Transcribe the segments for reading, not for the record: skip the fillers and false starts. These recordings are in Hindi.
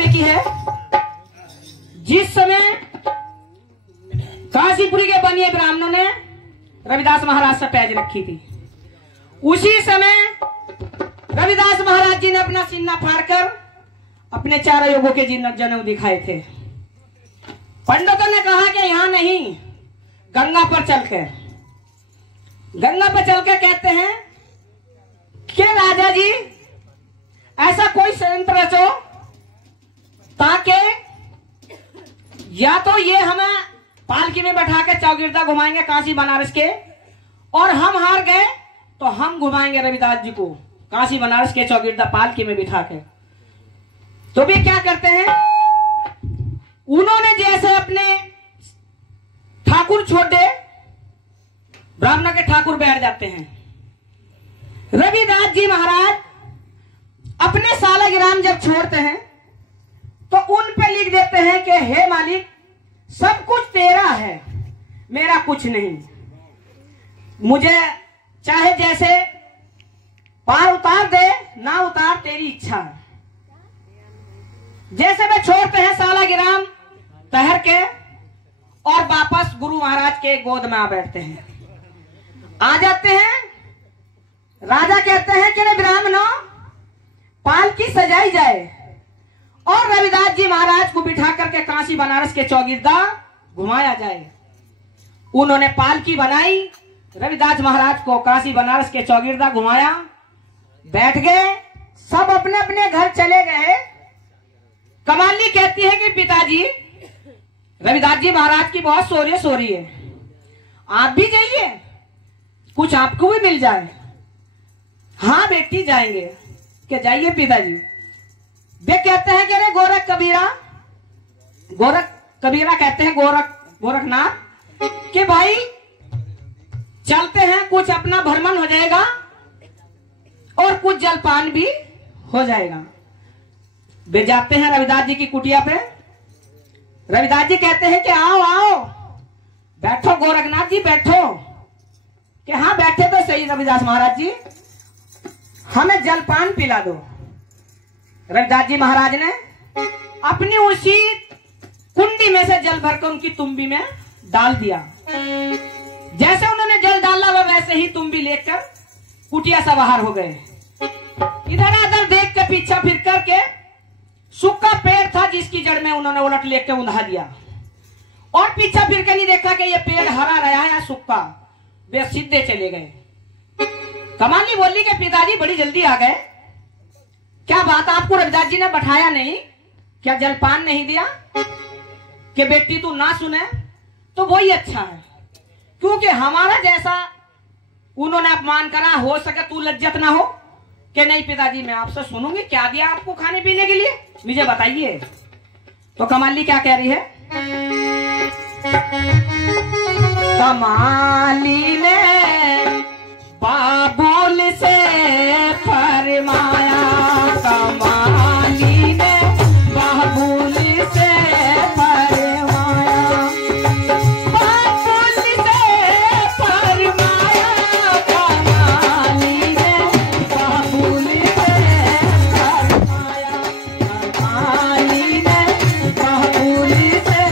समय की है जिस समय काशीपुरी के बनिए ब्राह्मणों ने रविदास महाराज से पैज रखी थी। उसी समय रविदास महाराज जी ने अपना सीना फाड़कर अपने चारों योगों के जन्म दिखाए थे। पंडितों ने कहा कि यहां नहीं, गंगा पर चलकर कहते हैं कि राजा जी ऐसा कोई षड्यंत्र रचो ताकि या तो ये हमें पालकी में बैठा के चौगिरदा घुमाएंगे काशी बनारस के, और हम हार गए तो हम घुमाएंगे रविदास जी को काशी बनारस के चौगिरदा पालकी में बिठा के। तो भी क्या करते हैं, उन्होंने जैसे अपने ठाकुर छोड़ दे, ब्राह्मण के ठाकुर बैठ जाते हैं। रविदास जी महाराज अपने सालगिराम जब छोड़ते हैं तो उन पे लिख देते हैं कि हे मालिक, सब कुछ तेरा है, मेरा कुछ नहीं, मुझे चाहे जैसे पार उतार दे, ना उतार, तेरी इच्छा है। जैसे वे छोड़ते हैं सालगिराम तहर के और वापस गुरु महाराज के गोद में आ बैठते हैं, आ जाते हैं। राजा कहते हैं कि ब्राह्मणों, पालकी सजाई जाए और रविदास जी महाराज को बिठा करके काशी बनारस के चौगिरदा घुमाया जाए। उन्होंने पालकी बनाई, रविदास महाराज को काशी बनारस के चौगिरदा घुमाया, बैठ गए, सब अपने अपने घर चले गए। कमाली कहती है कि पिताजी, रविदास जी महाराज की बहुत सो रही है, आप भी जाइए, कुछ आपको भी मिल जाए। हाँ बेटी जाएंगे। कि जाइए पिताजी। वे कहते हैं कि अरे गोरख कबीरा कहते हैं गोरखनाथ कि भाई चलते हैं, कुछ अपना भ्रमण हो जाएगा और कुछ जलपान भी हो जाएगा। वे जाते हैं रविदास जी की कुटिया पे। रविदास जी कहते हैं कि आओ आओ, बैठो गोरखनाथ जी बैठो। कि हाँ बैठे तो सही रविदास महाराज जी, हमें जलपान पिला दो। रविदास जी महाराज ने अपनी उसी कुंडी में से जल भरकर उनकी तुम्बी में डाल दिया। जैसे उन्होंने जल डाला वह वैसे ही तुम्बी लेकर कुटिया से बाहर हो गए। इधर उधर देख के पीछा फिर करके सूखा पेड़ था जिसकी जड़ में उन्होंने उलट लेकर उंधा दिया, और पीछा फिर के नहीं देखा कि यह पेड़ हरा रहा है या सूखा। वे सीधे चले गए। कमाली बोली कि पिताजी बड़ी जल्दी आ गए, क्या बात, आपको रविदास जी ने बैठाया नहीं क्या, जलपान नहीं दिया? कि बेटी तू ना सुने तो वही अच्छा है, क्योंकि हमारा जैसा उन्होंने अपमान करा, हो सके तू लज्जत ना हो। कि नहीं पिताजी मैं आपसे सुनूंगी, क्या दिया आपको खाने पीने के लिए, मुझे बताइए। तो कमाली क्या कह रही है, कमाली ने बाबुल से फरमाया, कमाली ने बाबुल से फरमाया, बाबुल से फरमाया, कमाली ने बाबुल से फरमाया, कमाली ने बाबुल से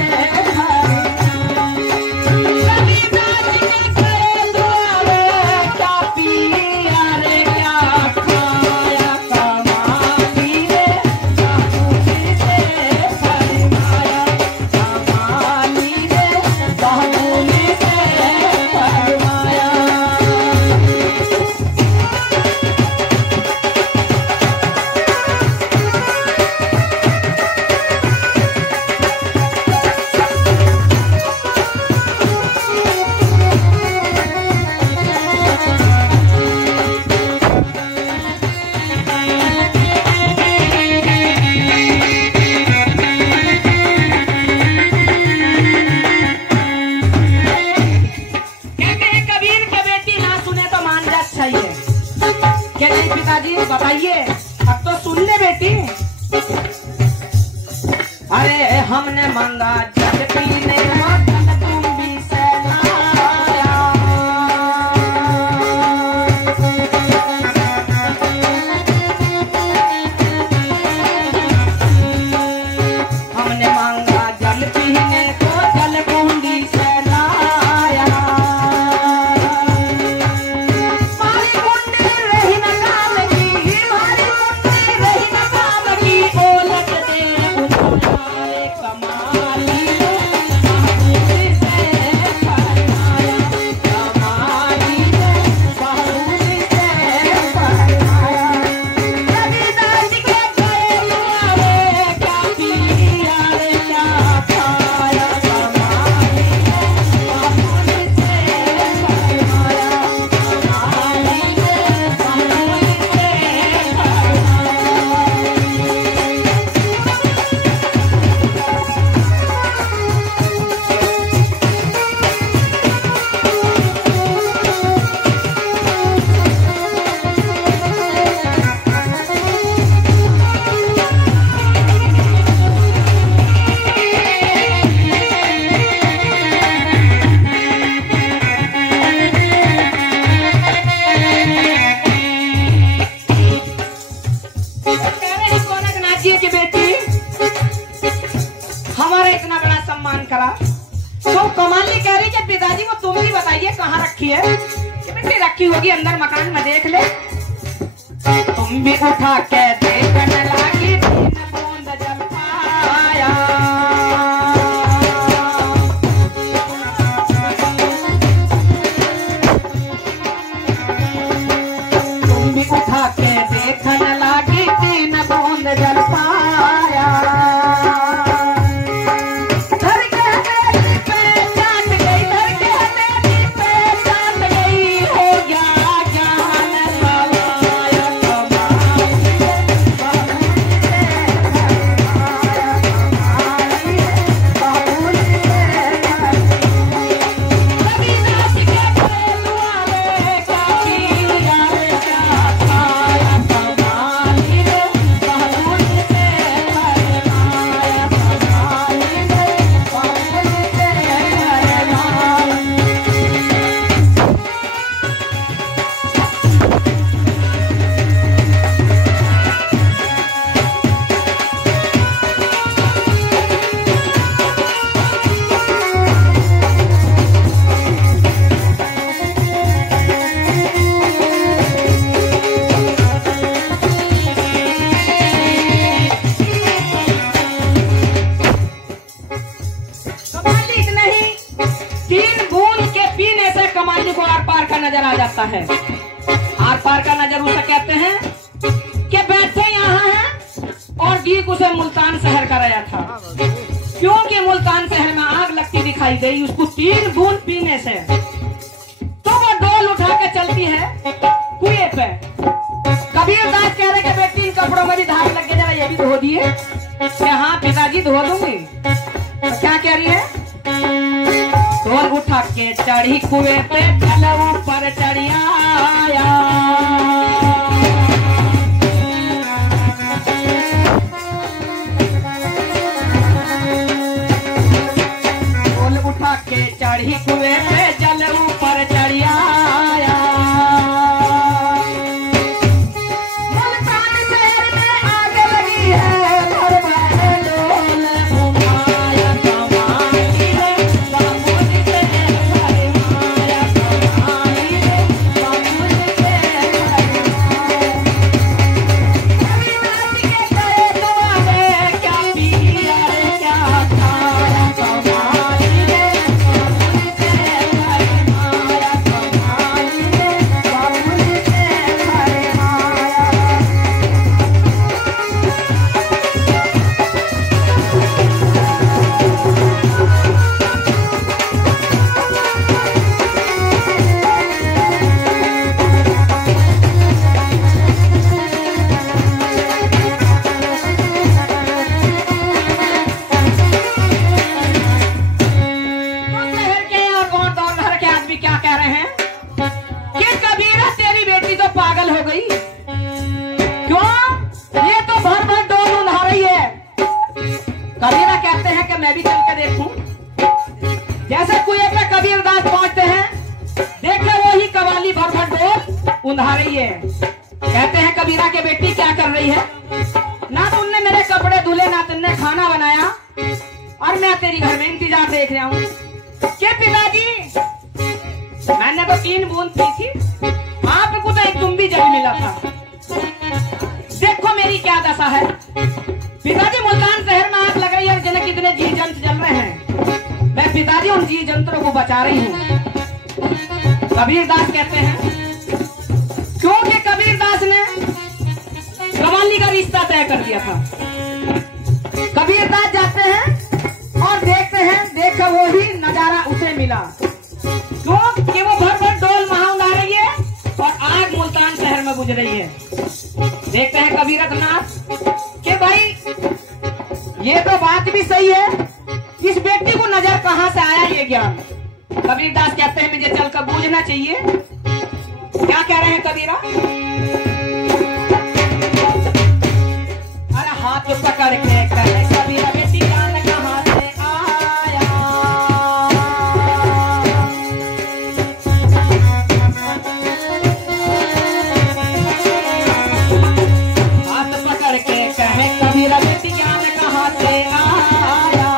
बताइए। अब तो सुन ले बेटी, अरे हमने मांगा जगती ने मदन तुम भी सहलाया, हमारा इतना बड़ा सम्मान करा। तो कमाली कह रही कि पिताजी वो तुम भी बताइए कहाँ रखी है। कि बेटी रखी होगी अंदर मकान में, देख ले। तुम भी उठा के देखने लगी, तीन बूंद जल पाया। तुम भी उठा के देखने लगी, तीन बूंद जल पाया। नजर आ जाता है। आर पार का नजर उसे कहते हैं कि बैठे यहाँ हैं और गीक उसे मुल्तान शहर कराया था, क्योंकि मुल्तान शहर में आग लगती दिखाई गई उसको 3 बूंद पीने से। तो वो डोल उठा के चलती है कुएं पे। कबीर दास कह रहे कि बेटी इन कपड़ों में भी धाग लग गया, जरा ये भी धो दिए। हाँ पिताजी धो दूंगी। तो क्या कह रही है? डोल उठा के चढ़ी कुएं पे, ढलऊ पर चढ़िया आया। डोल उठा के चढ़ी कुएं पे, ढलऊ पर चढ़िया आया। मुल्तान शहर में आग लगी है, घर में डोल घुमाया। कमाई रे बाबूल से घर माया, कमाई रे बाबूल से घर माया। अविनाश के गए दुआरे, क्या पिया रे क्या खाया। कमाई रे बाबूल से घर माया, कमाई रे बाबूल से घर माया। तो शहर के और गांव दौड़ घर के आदमी क्या कह रहे हैं कि कबीरा तेरी बेटी तो पागल हो गई। क्यों? ये तो भर भर डोल उन्हा रही है। कबीरा कहते हैं कि मैं भी चल के देखूं। जैसे कुएं पे कबीर दास पहुंचते हैं, देखे वही कवाली भर भर डोल उन्हा रही है। कहते हैं कबीरा के बेटी क्या कर रही है? ना तुमने मेरे कपड़े धुले, ना तुमने खाना बनाया, और मैं तेरी घर में इंतजार देख रहा हूँ। के पिताजी मैंने तो 3 बूंद पी थी, आपको तो एक तुम भी जल मिला था। देखो मेरी क्या दशा है। पिताजी मुल्तान शहर में आग लग रही है, जिन्हें कितने जीव जंतु जल रहे हैं। मैं पिताजी उन जीव जंतुओं को बचा रही हूँ। कबीर दास कहते हैं क्योंकि कबीर दास ने कवाली का रिश्ता तय कर दिया था। कबीर दास जाते हैं और देखते हैं, देखा वही नजारा उसे मिला। क्यों कि वो भर भर डोल वहां उड़ा रही है और आग मुल्तान शहर में बुझ रही है। देखते हैं कबीरत नाथ कि भाई ये तो बात भी सही है, इस बेटी को नजर कहां से आया ये ज्ञान। कबीर दास कहते हैं मुझे चलकर बूझना चाहिए। क्या कह रहे हैं कबीरा? अरे हाथ पकड़ के कहे कबीरा बेटी ज्ञान कहां से आया। हाथ पकड़ के कहे कबीरा बेटी ज्ञान कहां से आया।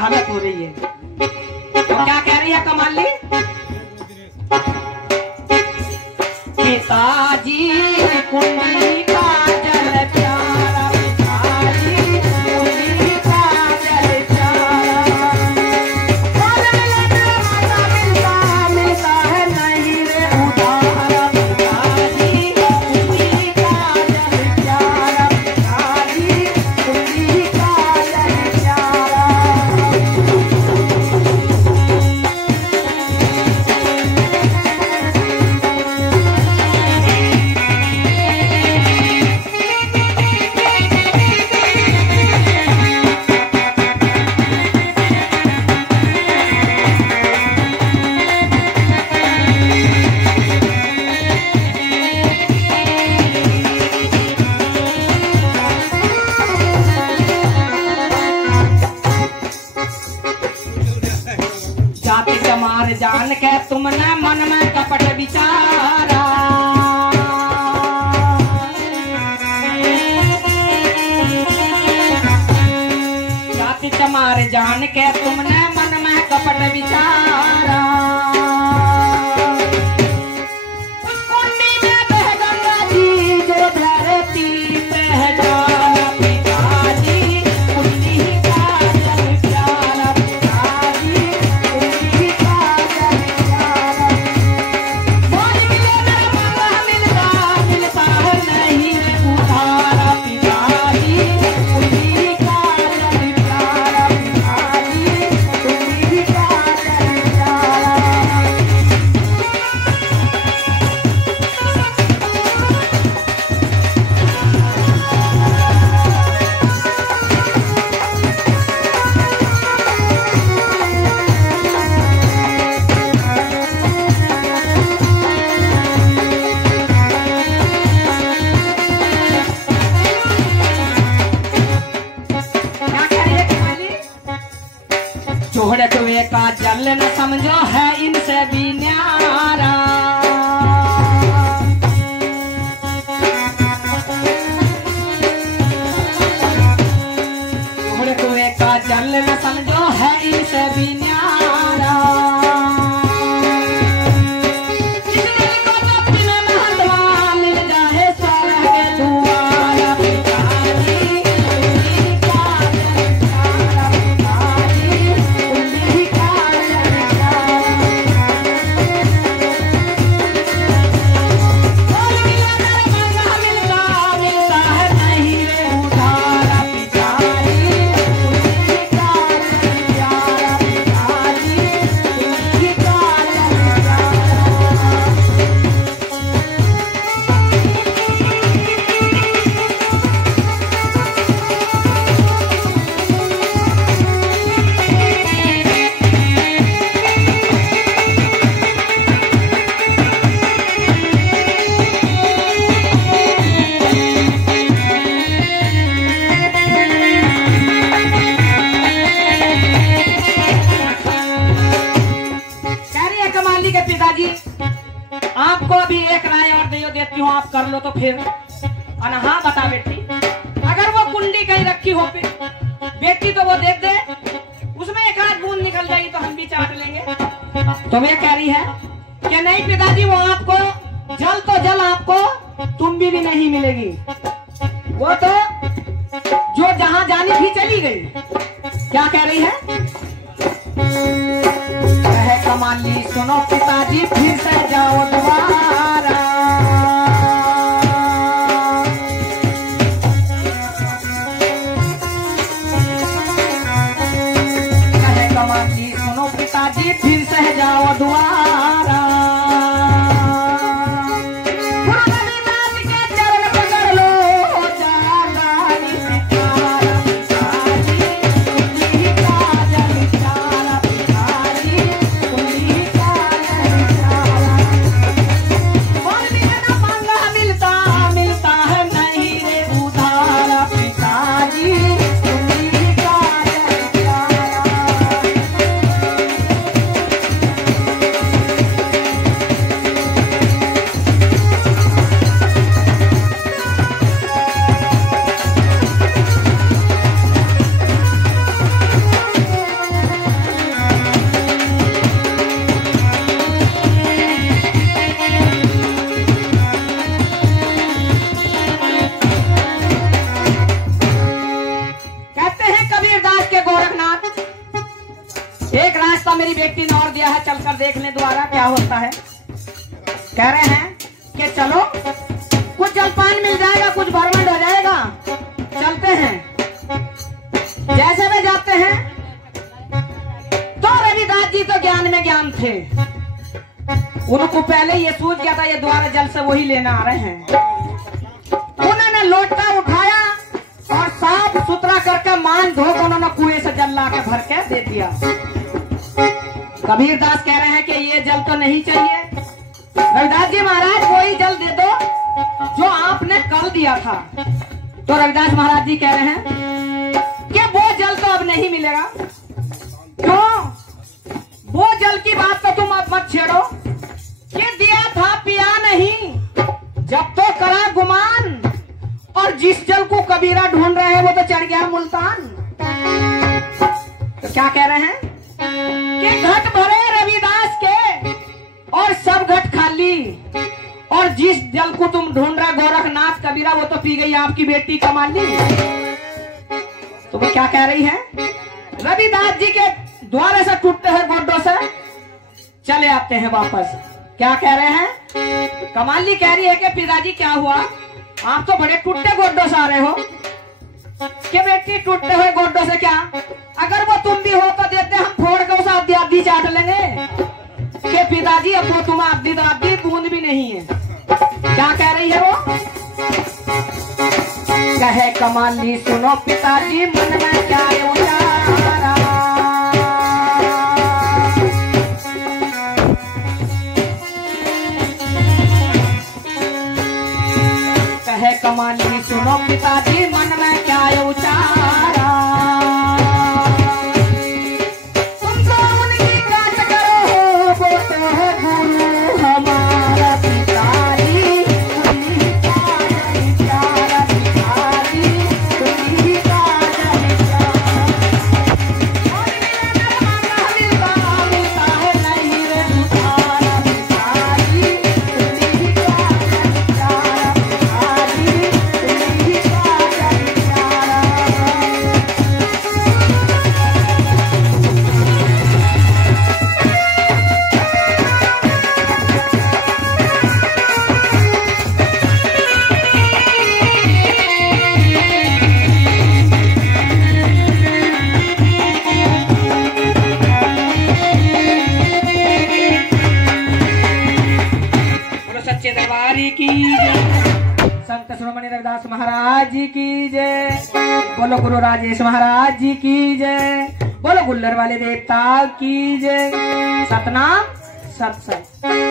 हालत हो रही है। तो क्या कह रही है कमाली? पिताजी कुंडी का जल प्यारा, पिताजी कुंडी का जल प्यारा, मिलता है नहीं रे उधारा, पिताजी कुंडी का जल प्यारा, पिताजी कुंडी का जल प्यारा। जाति कमार जान के तुमने मन में कपट विचारा, जाति कमार जान के तुमने मन में कपट विचारा, कुंडी में बह गंगा जी जो धरती पे जाना, पिताजी कुंडी का जल प्यारा, पिताजी कुंडी का जल प्यारा। बोल मिले मेरा मांगा मिलता है नहीं रे उधारा, पिताजी कुंडी का जल प्यारा, पिताजी कुंडी का जल प्यारा। क्या कह रही है कमाली? जोहड़ कुएं का जल न समझो है इनसे भी न्यारा, जोहड़ कुएं का जल न समझो है इनसे भी न्यारा। इस दिल को जब में महतवा मिल जाए स्वर्ग के द्वारा, पिताजी कुंडी का जल प्यारा, पिताजी कुंडी का जल प्यारा। बोल मिले मेरा मांगा मिलता है नहीं रे उधारा, पिताजी कुंडी का जल प्यारा, पिताजी कुंडी का जल प्यारा। कह रही है कमाली के पिताजी, आपको अभी एक राय और दे देती हूँ, आप कर लो तो फिर। हाँ बता बेटी, अगर वो कुंडी कहीं रखी हो पे बेटी तो वो देख दे, उसमें एक आध बूंद निकल जाएगी तो हम भी चाट लेंगे। तो वे कह रही है कि नहीं पिताजी, वो आपको जल तो जल आपको तुम भी नहीं मिलेगी, वो तो जो जहां जानी थी चली गई। क्या कह रही है? कहे कमाली सुनो पिताजी फिर से जाओ दोबारा, कहे कमाली सुनो पिताजी फिर से जाओ दोबारा। रविनाथ के चरण पकड़ लो जागानी सितारा, पिताजी कुंडी का जल प्यारा, पिताजी कुंडी का जल प्यारा। मेरी बेटी ने और दिया है, चलकर देखने द्वारा क्या होता है। कह रहे हैं कि चलो कुछ जलपान मिल जाएगा, कुछ भरमंड हो जाएगा, चलते हैं। जैसे वे जाते हैं तो रविदास जी तो ज्ञान में ज्ञान थे, उनको पहले ये सूझ गया था ये द्वारा जल से वही लेना आ रहे हैं। उन्होंने लोटा उठाया और साफ सुथरा करके मान धो कर उन्होंने कुएं से जल ला के भर के दे दिया। कबीरदास कह रहे हैं कि ये जल तो नहीं चाहिए, रविदास जी महाराज वही जल दे दो जो आपने कल दिया था। तो रविदास महाराज जी कह रहे हैं कि वो जल तो अब नहीं मिलेगा। क्यों? वो जल की बात तो तुम अब मत छेड़ो, ये दिया था पिया नहीं, जब तो करा गुमान, और जिस जल को कबीरा ढूंढ रहे हैं वो तो चढ़ गया मुल्तान। तो क्या कह रहे हैं कि घट भरे रविदास के और सब घट खाली, और जिस जल को तुम ढूंढ रहे गोरखनाथ कबीरा वो तो पी गई आपकी बेटी कमाली। तो वो क्या कह रही है, रविदास जी के द्वारे से टूटते हुए गोड्डों से चले आते हैं वापस। क्या कह रहे हैं, कमाली कह रही है कि पिताजी क्या हुआ, आप तो बड़े टूटे गोड्डों से आ रहे हो। कि बेटी टूटे हुए गोड्डों से क्या, अगर वो तुम भी हो तो देते, हम फोड़ के उसे आधी आधी चाट लेंगे। कि पिताजी अब वो तुम आधी तो आधी बूंद भी नहीं है। क्या कह रही है वो, कहे कमाली सुनो पिताजी मन में क्या उतारा, कहे कमाली सुनो पिताजी मन में क्या उतारा, तुमको उनकी काट करो वो तो है गुरु हमारा पिताजी, तुम्ही का नहीं प्यारा पिताजी, तुम्ही का नहीं प्यारा, और मिलता है नहीं रे तुम्हारा पिताजी, तुम्ही का नहीं प्यारा पिताजी, तुम्ही का नहीं प्यारा। बोलो सच्चे दरबारी की जय, संत शिरोमणि रविदास महाराज जी की जय, बोलो गुरु राजेश महाराज जी की जय, बोलो गुल्लर वाले देवता की जय, सतनाम सत्संग।